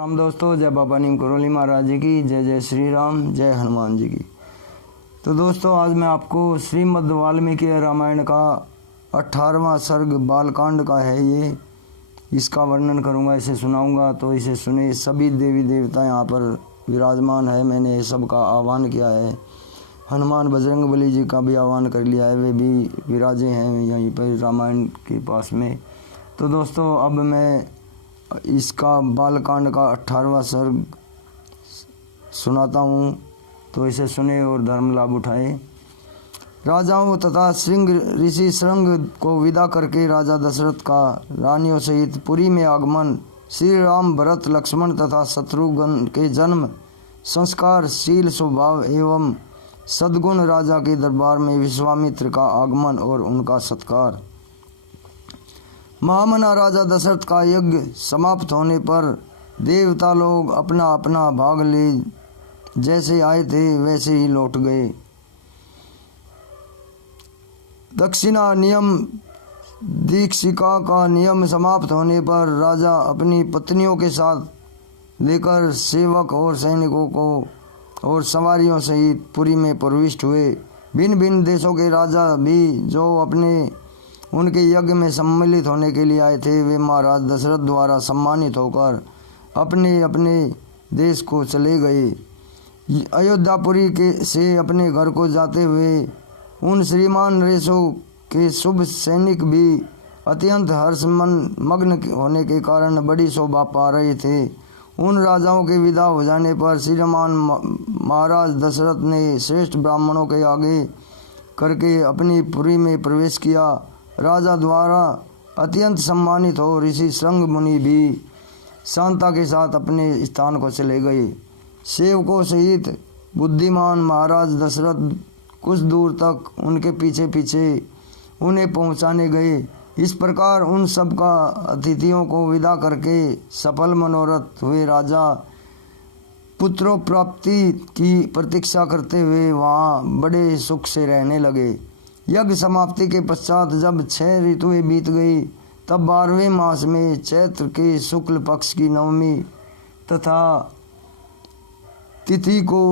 राम दोस्तों, जय बाबा नीम करोली महाराज जी की जय। जय श्री राम, जय हनुमान जी की। तो दोस्तों, आज मैं आपको श्रीमद् वाल्मीकि रामायण का 18वां सर्ग बालकांड का है ये। इसका वर्णन करूँगा, इसे सुनाऊँगा, तो इसे सुने। सभी देवी देवता यहाँ पर विराजमान है। मैंने सबका आह्वान किया है। हनुमान बजरंग बली जी का भी आह्वान कर लिया है, वे भी विराजे हैं यहीं पर रामायण के पास में। तो दोस्तों, अब मैं इसका बालकांड का 18वां सर्ग सुनाता हूँ, तो इसे सुने और धर्म लाभ उठाए। राजाओं तथा श्रृंग ऋषि श्रृंग को विदा करके राजा दशरथ का रानियों सहित पुरी में आगमन, श्री राम भरत लक्ष्मण तथा शत्रुघ्न के जन्म, संस्कार, शील, स्वभाव एवं सद्गुण राजा के दरबार में विश्वामित्र का आगमन और उनका सत्कार। महामना राजा दशरथ का यज्ञ समाप्त होने पर देवता लोग अपना अपना भाग ले जैसे आए थे वैसे ही लौट गए। दक्षिणा नियम दीक्षिका का नियम समाप्त होने पर राजा अपनी पत्नियों के साथ लेकर सेवक और सैनिकों को और सवारियों सहित पुरी में प्रविष्ट हुए। भिन्न भिन्न देशों के राजा भी जो उनके यज्ञ में सम्मिलित होने के लिए आए थे, वे महाराज दशरथ द्वारा सम्मानित होकर अपने अपने देश को चले गए। अयोध्यापुरी के से अपने घर को जाते हुए उन श्रीमान नरेशों के शुभ सैनिक भी अत्यंत हर्षमग्न होने के कारण बड़ी शोभा पा रहे थे। उन राजाओं के विदा हो जाने पर श्रीमान महाराज दशरथ ने श्रेष्ठ ब्राह्मणों के आगे करके अपनी पुरी में प्रवेश किया। राजा द्वारा अत्यंत सम्मानित हो ऋषि श्रृंग मुनि भी शांता के साथ अपने स्थान को चले गए। सेवकों सहित बुद्धिमान महाराज दशरथ कुछ दूर तक उनके पीछे पीछे उन्हें पहुंचाने गए। इस प्रकार उन सब का अतिथियों को विदा करके सफल मनोरथ हुए राजा पुत्रों प्राप्ति की प्रतीक्षा करते हुए वहाँ बड़े सुख से रहने लगे। यज्ञ समाप्ति के पश्चात जब 6 ऋतुएं बीत गई, तब 12वें मास में चैत्र के शुक्ल पक्ष की नवमी तथा तिथि को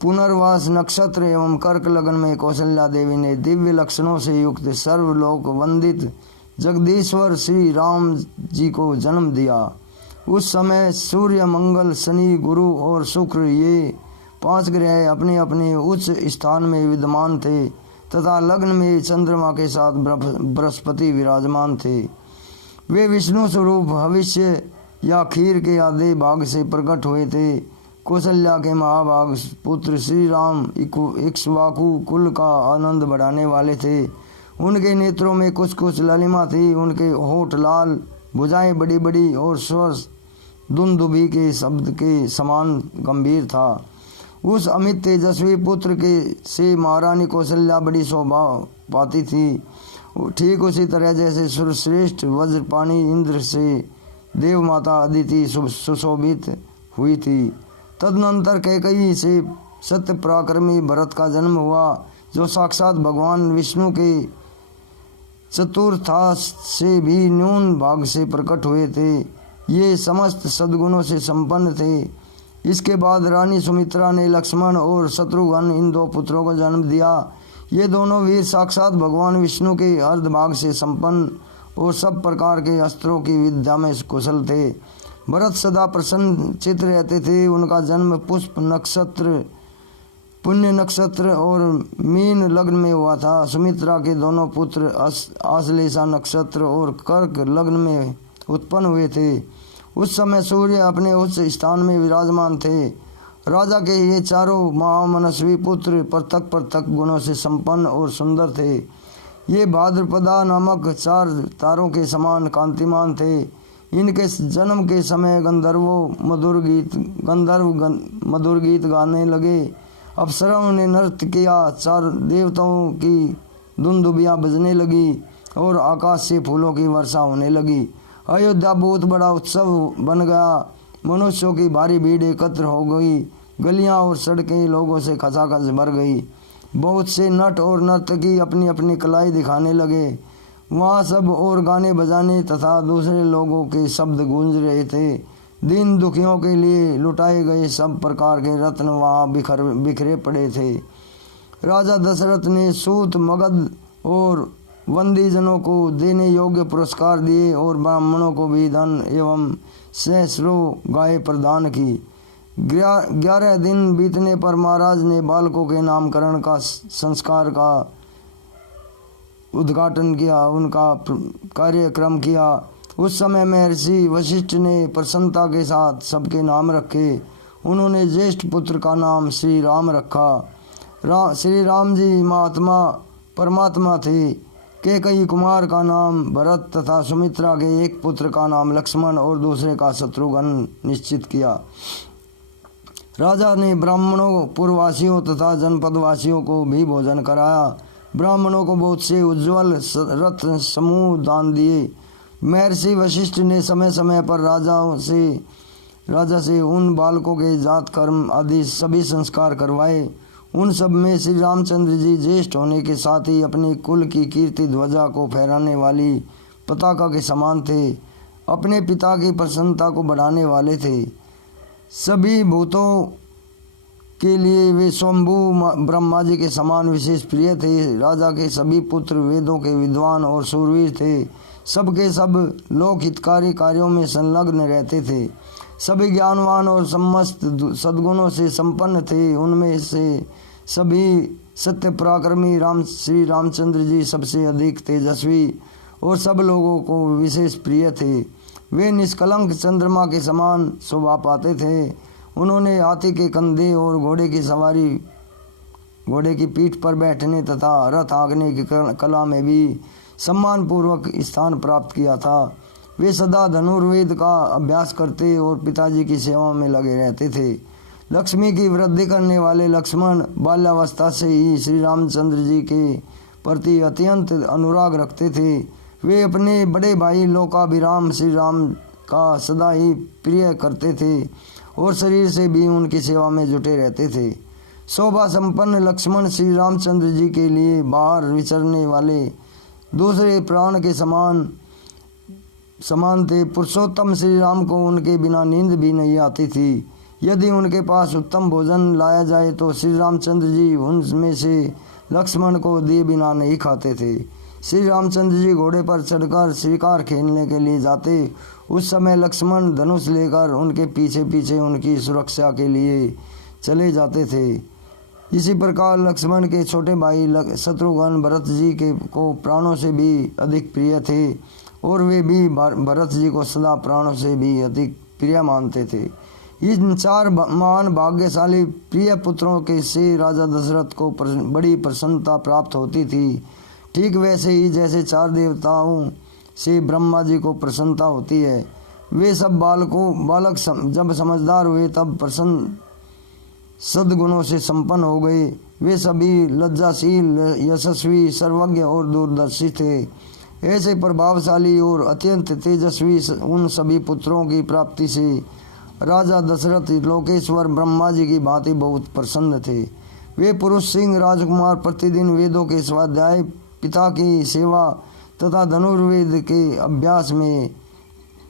पुनर्वास नक्षत्र एवं कर्क लगन में कौशल्या देवी ने दिव्य लक्षणों से युक्त सर्वलोक वंदित जगदीश्वर श्री राम जी को जन्म दिया। उस समय सूर्य, मंगल, शनि, गुरु और शुक्र ये 5 ग्रह अपने अपने उच्च स्थान में विद्यमान थे तथा लग्न में चंद्रमा के साथ बृहस्पति विराजमान थे। वे विष्णु स्वरूप भविष्य या खीर के आधे भाग से प्रकट हुए थे। कौशल्या के महाभाग पुत्र श्री राम इक्ष्वाकु कुल का आनंद बढ़ाने वाले थे। उनके नेत्रों में कुछ कुछ लालिमा थी। उनके होठ लाल, भुजाएं बड़ी बड़ी और स्वर दुंदुभी के शब्द के समान गंभीर था। उस अमित तेजस्वी पुत्र के से महारानी कौशल्या बड़ी शोभा पाती थी। ठीक उसी तरह जैसे सुरश्रेष्ठ वज्रपाणी इंद्र से देव माता अदिति सुशोभित हुई थी। तदनंतर कैकेयी से सत्य पराक्रमी भरत का जन्म हुआ, जो साक्षात भगवान विष्णु के चतुर्थास से भी न्यून भाग से प्रकट हुए थे। ये समस्त सद्गुणों से संपन्न थे। इसके बाद रानी सुमित्रा ने लक्ष्मण और शत्रुघ्न इन 2 पुत्रों को जन्म दिया। ये दोनों वीर साक्षात भगवान विष्णु के अर्धभाग से संपन्न और सब प्रकार के अस्त्रों की विद्या में कुशल थे। भरत सदा प्रसन्न चित्त रहते थे। उनका जन्म पुष्प नक्षत्र, पुण्य नक्षत्र और मीन लग्न में हुआ था। सुमित्रा के दोनों पुत्र आश्लेषा नक्षत्र और कर्क लग्न में उत्पन्न हुए थे। उस समय सूर्य अपने उच्च स्थान में विराजमान थे। राजा के ये चारों महामनस्वी पुत्र पृथक पृथक गुणों से संपन्न और सुंदर थे। ये भाद्रपदा नामक 4 तारों के समान कांतिमान थे। इनके जन्म के समय गंधर्व मधुर गीत गाने लगे। अप्सराओं ने नृत्य किया। 4 देवताओं की दुंदुभियाँ बजने लगी और आकाश से फूलों की वर्षा होने लगी। अयोध्या बहुत बड़ा उत्सव बन गया। मनुष्यों की भारी भीड़ एकत्र हो गई। गलियां और सड़कें लोगों से खचाखच भर गई। बहुत से नट और नर्तकी अपनी अपनी कलाई दिखाने लगे। वहाँ सब और गाने बजाने तथा दूसरे लोगों के शब्द गूंज रहे थे। दीन दुखियों के लिए लुटाए गए सब प्रकार के रत्न वहाँ बिखरे पड़े थे। राजा दशरथ ने सूत, मगध और बंदीजनों को देने योग्य पुरस्कार दिए और ब्राह्मणों को भी धन एवं सहस्रों गायें प्रदान की। 11 दिन बीतने पर महाराज ने बालकों के नामकरण का संस्कार का उद्घाटन किया, उनका कार्यक्रम किया। उस समय महर्षि वशिष्ठ ने प्रसन्नता के साथ सबके नाम रखे। उन्होंने ज्येष्ठ पुत्र का नाम श्री राम रखा। श्री राम जी महात्मा परमात्मा थे। कैकेयी कुमार का नाम भरत तथा सुमित्रा के एक पुत्र का नाम लक्ष्मण और दूसरे का शत्रुघ्न निश्चित किया। राजा ने ब्राह्मणों, पुरवासियों तथा जनपदवासियों को भी भोजन कराया। ब्राह्मणों को बहुत से उज्ज्वल रत्न समूह दान दिए। महर्षि वशिष्ठ ने समय समय पर राजा से उन बालकों के जात कर्म आदि सभी संस्कार करवाए। उन सब में श्री रामचंद्र जी ज्येष्ठ होने के साथ ही अपने कुल की कीर्ति ध्वजा को फहराने वाली पताका के समान थे। अपने पिता की प्रसन्नता को बढ़ाने वाले थे। सभी भूतों के लिए वे स्वयंभू ब्रह्मा जी के समान विशेष प्रिय थे। राजा के सभी पुत्र वेदों के विद्वान और शूरवीर थे। सबके सब लोक हितकारी कार्यों में संलग्न रहते थे। सभी ज्ञानवान और समस्त सद्गुणों से संपन्न थे। उनमें से सभी सत्य पराक्रमी श्री रामचंद्र जी सबसे अधिक तेजस्वी और सब लोगों को विशेष प्रिय थे। वे निष्कलंक चंद्रमा के समान शोभा पाते थे। उन्होंने हाथी के कंधे और घोड़े की सवारी, घोड़े की पीठ पर बैठने तथा रथ हाँकने की कला में भी सम्मान पूर्वक स्थान प्राप्त किया था। वे सदा धनुर्वेद का अभ्यास करते और पिताजी की सेवा में लगे रहते थे। लक्ष्मी की वृद्धि करने वाले लक्ष्मण बाल्यावस्था से ही श्री रामचंद्र जी के प्रति अत्यंत अनुराग रखते थे। वे अपने बड़े भाई लोकाभिराम श्री राम का सदा ही प्रिय करते थे और शरीर से भी उनकी सेवा में जुटे रहते थे। शोभा संपन्न लक्ष्मण श्री रामचंद्र जी के लिए बाहर विचरने वाले दूसरे प्राण के समान थे। पुरुषोत्तम श्री राम को उनके बिना नींद भी नहीं आती थी। यदि उनके पास उत्तम भोजन लाया जाए तो श्री रामचंद्र जी उनमें से लक्ष्मण को दिए बिना नहीं खाते थे। श्री रामचंद्र जी घोड़े पर चढ़कर शिकार खेलने के लिए जाते। उस समय लक्ष्मण धनुष लेकर उनके पीछे पीछे उनकी सुरक्षा के लिए चले जाते थे। इसी प्रकार लक्ष्मण के छोटे भाई शत्रुघ्न भरत जी को प्राणों से भी अधिक प्रिय थे और वे भी भरत जी को सदा प्राणों से भी अधिक प्रिय मानते थे। इन 4 महान भाग्यशाली प्रिय पुत्रों के से राजा दशरथ को बड़ी प्रसन्नता प्राप्त होती थी। ठीक वैसे ही जैसे 4 देवताओं से ब्रह्मा जी को प्रसन्नता होती है। वे सब बालक जब समझदार हुए तब प्रसन्न सद्गुणों से संपन्न हो गए। वे सभी लज्जाशील, यशस्वी, सर्वज्ञ और दूरदर्शी थे। ऐसे प्रभावशाली और अत्यंत तेजस्वी उन सभी पुत्रों की प्राप्ति से राजा दशरथ लोकेश्वर ब्रह्मा जी की भांति बहुत प्रसन्न थे। वे पुरुष सिंह राजकुमार प्रतिदिन वेदों के स्वाध्याय, पिता की सेवा तथा धनुर्वेद के अभ्यास में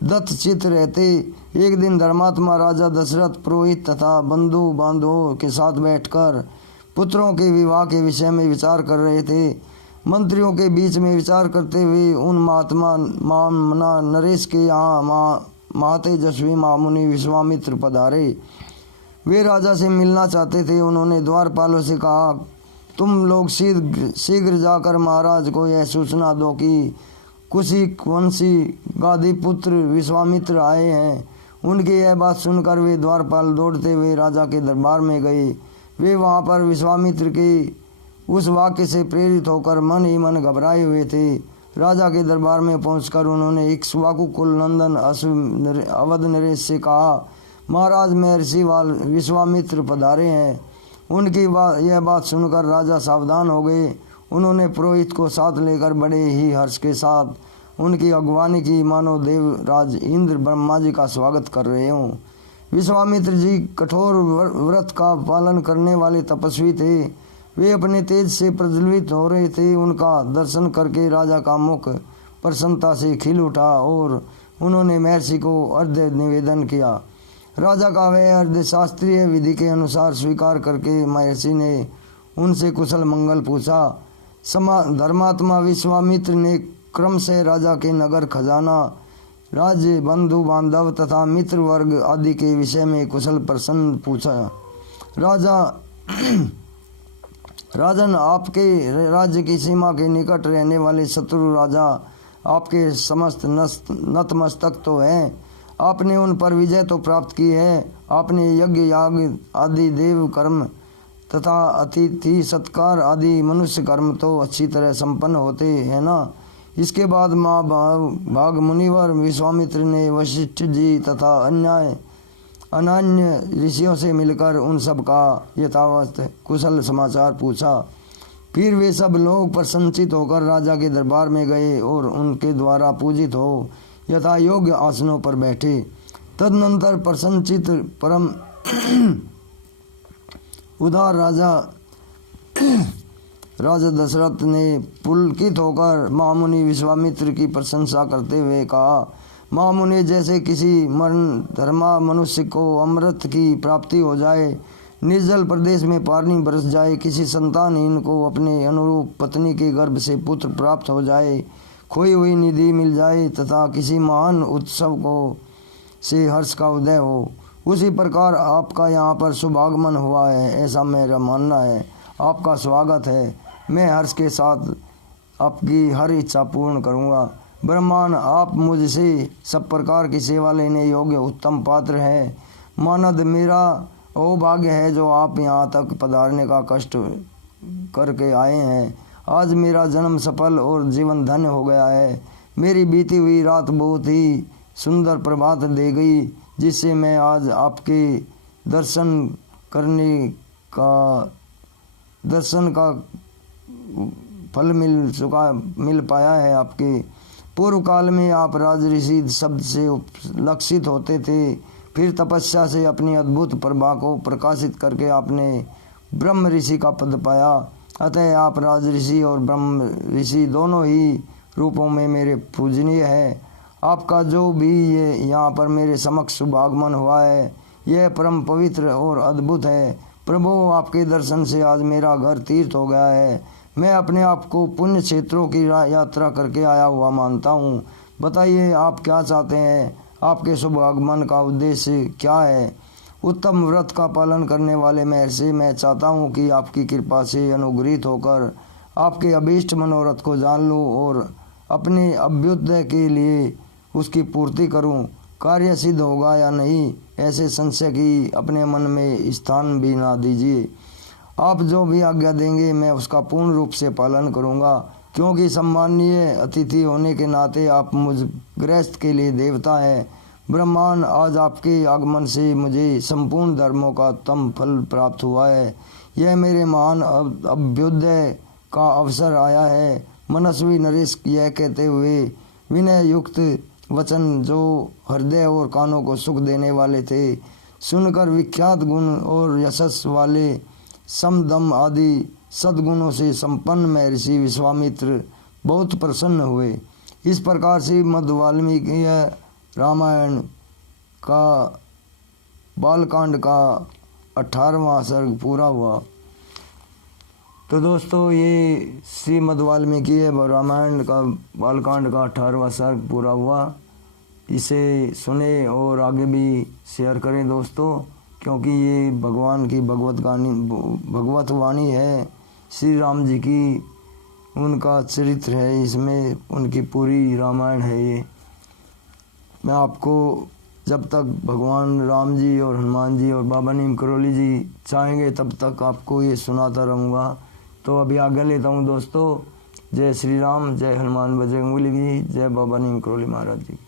दत्तचित्त रहते। एक दिन धर्मात्मा राजा दशरथ पुरोहित तथा बंधु बांधवों के साथ बैठकर पुत्रों के विवाह के विषय में विचार कर रहे थे। मंत्रियों के बीच में विचार करते हुए उन महात्मा नरेश के यहाँ महातेजस्वी महामुनि विश्वामित्र पधारे। वे राजा से मिलना चाहते थे। उन्होंने द्वारपालों से कहा, तुम लोग शीघ्र जाकर महाराज को यह सूचना दो कि कुशी वंशी गादी पुत्र विश्वामित्र आए हैं। उनकी यह बात सुनकर वे द्वारपाल दौड़ते हुए राजा के दरबार में गए। वे वहां पर विश्वामित्र के उस वाक्य से प्रेरित होकर मन ही मन घबराए हुए थे। राजा के दरबार में पहुंचकर उन्होंने इक्ष्वाकु कुल नंदन अवध नरेश से कहा, महाराज महर्षि विश्वामित्र पधारे हैं। उनकी यह बात सुनकर राजा सावधान हो गए। उन्होंने पुरोहित को साथ लेकर बड़े ही हर्ष के साथ उनकी अगवानी की, मानो देवराज इंद्र ब्रह्मा जी का स्वागत कर रहे हों। विश्वामित्र जी कठोर व्रत का पालन करने वाले तपस्वी थे। वे अपने तेज से प्रज्वलित हो रहे थे। उनका दर्शन करके राजा का मुख प्रसन्नता से खिल उठा और उन्होंने महर्षि को अर्घ्य निवेदन किया। राजा का वह अर्घ्य शास्त्रीय विधि के अनुसार स्वीकार करके महर्षि ने उनसे कुशल मंगल पूछा। धर्मात्मा विश्वामित्र ने क्रम से राजा के नगर, खजाना, राज्य, बंधु बांधव तथा मित्र वर्ग आदि के विषय में कुशल प्रश्न पूछा। राजन, आपके राज्य की सीमा के निकट रहने वाले शत्रु राजा आपके समस्त नतमस्तक तो हैं। आपने उन पर विजय तो प्राप्त की है। आपने यज्ञ, याग आदि देव कर्म तथा अतिथि सत्कार आदि मनुष्य कर्म तो अच्छी तरह संपन्न होते हैं ना। इसके बाद माँ भाग मुनिवर विश्वामित्र ने वशिष्ठ जी तथा अन्य ऋषियों से मिलकर उन सब का यथावत कुशल समाचार पूछा। फिर वे सब लोग प्रसन्नचित होकर राजा के दरबार में गए और उनके द्वारा पूजित हो यथा योग्य आसनों पर बैठे। तदनंतर प्रसन्नचित परम उदार राजा दशरथ ने पुलकित होकर महामुनि विश्वामित्र की प्रशंसा करते हुए कहा, महामुनि, जैसे किसी मरण धर्मा मनुष्य को अमृत की प्राप्ति हो जाए, निर्जल प्रदेश में पानी बरस जाए, किसी संतानहीन को अपने अनुरूप पत्नी के गर्भ से पुत्र प्राप्त हो जाए, खोई हुई निधि मिल जाए तथा किसी महान उत्सव को से हर्ष का उदय हो, उसी प्रकार आपका यहाँ पर शुभागमन हुआ है, ऐसा मेरा मानना है। आपका स्वागत है। मैं हर्ष के साथ आपकी हर इच्छा पूर्ण करूँगा। ब्रह्मांड, आप मुझसे सब प्रकार की सेवा लेने योग्य उत्तम पात्र है। मानद, मेरा ओ भाग्य है जो आप यहाँ तक पधारने का कष्ट करके आए हैं। आज मेरा जन्म सफल और जीवन धन्य हो गया है। मेरी बीती हुई रात बहुत ही सुंदर प्रभात दे गई, जिससे मैं आज आपके दर्शन का फल मिल पाया है। आपके पूर्व काल में आप राज ऋषि शब्द से लक्षित होते थे, फिर तपस्या से अपनी अद्भुत प्रभा को प्रकाशित करके आपने ब्रह्म ऋषि का पद पाया। अतः आप राज ऋषि और ब्रह्म ऋषि दोनों ही रूपों में मेरे पूजनीय है। आपका जो भी ये यहाँ पर मेरे समक्ष शुभागमन हुआ है, यह परम पवित्र और अद्भुत है। प्रभु, आपके दर्शन से आज मेरा घर तीर्थ हो गया है। मैं अपने आप को पुण्य क्षेत्रों की यात्रा करके आया हुआ मानता हूँ। बताइए, आप क्या चाहते हैं? आपके शुभ आगमन का उद्देश्य क्या है? उत्तम व्रत का पालन करने वाले महर्षि, मैं चाहता हूँ कि आपकी कृपा से अनुग्रहित होकर आपके अभीष्ट मनोरथ को जान लूँ और अपने अभ्युदय के लिए उसकी पूर्ति करूँ। कार्य सिद्ध होगा या नहीं, ऐसे संशय की अपने मन में स्थान भी ना दीजिए। आप जो भी आज्ञा देंगे मैं उसका पूर्ण रूप से पालन करूँगा, क्योंकि सम्माननीय अतिथि होने के नाते आप मुझ गृहस्थ के लिए देवता हैं। ब्रह्मांड, आज आपके आगमन से मुझे संपूर्ण धर्मों का उत्तम फल प्राप्त हुआ है। यह मेरे महान अभ्युदय का अवसर आया है। मनस्वी नरेश यह कहते हुए विनय युक्त वचन जो हृदय और कानों को सुख देने वाले थे, सुनकर विख्यात गुण और यशस वाले समदम आदि सद्गुणों से संपन्न महर्षि विश्वामित्र बहुत प्रसन्न हुए। इस प्रकार से मध्य वाल्मीकि रामायण का बालकांड का 18वां सर्ग पूरा हुआ। तो दोस्तों, ये श्रीमद् वाल्मीकि रामायण का बालकांड का 18वां सर्ग पूरा हुआ। इसे सुने और आगे भी शेयर करें दोस्तों, क्योंकि ये भगवान की भगवत वाणी है। श्री राम जी की उनका चरित्र है, इसमें उनकी पूरी रामायण है। ये मैं आपको जब तक भगवान राम जी और हनुमान जी और बाबा नीम करोली जी चाहेंगे तब तक आपको ये सुनाता रहूँगा। तो अभी आगे लेता हूँ दोस्तों। जय श्री राम, जय हनुमान बजरंगबली की, जय बाबा नीम करोली महाराज जी।